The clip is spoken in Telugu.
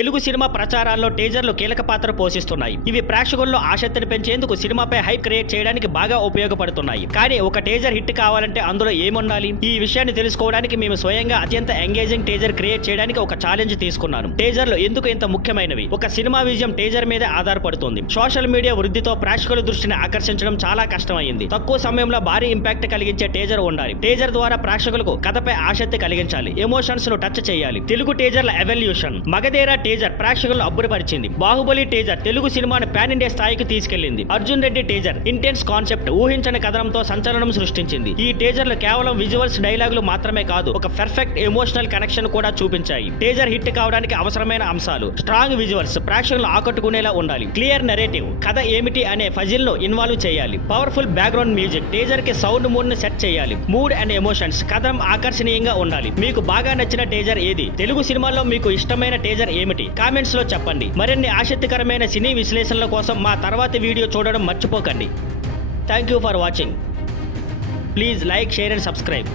తెలుగు సినిమా ప్రచారాల్లో టీజర్లు కీలక పాత్ర పోషిస్తున్నాయి. ఇవి ప్రేక్షకుల్లో ఆసక్తిని పెంచేందుకు సినిమాపై హైప్ క్రియేట్ చేయడానికి బాగా ఉపయోగపడుతున్నాయి. కానీ ఒక టీజర్ హిట్ కావాలంటే అందులో ఏముండాలి? ఈ విషయాన్ని తెలుసుకోవడానికి మేము స్వయంగా అత్యంత ఎంగేజింగ్ టీజర్ క్రియేట్ చేయడానికి ఒక ఛాలెంజ్ తీసుకున్నాను. టీజర్లు ఎందుకు ఇంత ముఖ్యమైనవి? ఒక సినిమా విజయం టీజర్ మీద ఆధారపడుతుంది. సోషల్ మీడియా వృద్ధితో ప్రేక్షకుల దృష్టిని ఆకర్షించడం చాలా కష్టమైంది. తక్కువ సమయంలో భారీ ఇంపాక్ట్ కలిగించే టీజర్ ఉండాలి. టీజర్ ద్వారా ప్రేక్షకులకు కథపై ఆసక్తి కలిగించాలి. ఎమోషన్స్ ను టచ్ చేయాలి. తెలుగు టీజర్ల ఎవల్యూషన్. మగధీర టీజర్ ప్రేక్షకులను అబ్బురపరిచింది. బాహుబలి టీజర్ తెలుగు సినిమాను పాన్ ఇండియా స్థాయికి తీసుకెళ్లింది. Arjun Reddy teaser intense concept ఊహించని కథనంతో సంచలనం సృష్టించింది. ఈ టీజర్లు కేవలం విజువల్స్ డైలాగులు మాత్రమే కాదు, ఒక పర్ఫెక్ట్ ఎమోషనల్ కనెక్షన్ కూడా చూపించాయి. టీజర్ హిట్ కావడానికి అవసరమైన అంశాలు: స్ట్రాంగ్ విజువల్స్, ప్రేక్షకులను ఆకట్టుకునేలా ఉండాలి. క్లియర్ నెరేటివ్, కథ ఏమిటి అనే ఫజిల్ ను ఇన్వాల్వ్ చేయాలి. పవర్ఫుల్ బ్యాక్గ్రౌండ్ మ్యూజిక్, టీజర్ కి సౌండ్ మూడ్ ని సెట్ చేయాలి. మూడ్ అండ్ ఎమోషన్స్, కథనం ఆకర్షణీయంగా ఉండాలి. మీకు బాగా నచ్చిన టీజర్ ఏది? తెలుగు సినిమాల్లో మీకు ఇష్టమైన టీజర్ ఏమిటి? కామెంట్స్ లో చెప్పండి. మరిన్ని ఆసక్తికరమైన సినీ విశ్లేషణల కోసం మా తర్వాతి వీడియో చూడడం మర్చిపోకండి. Thank you for watching. Please like, share and subscribe.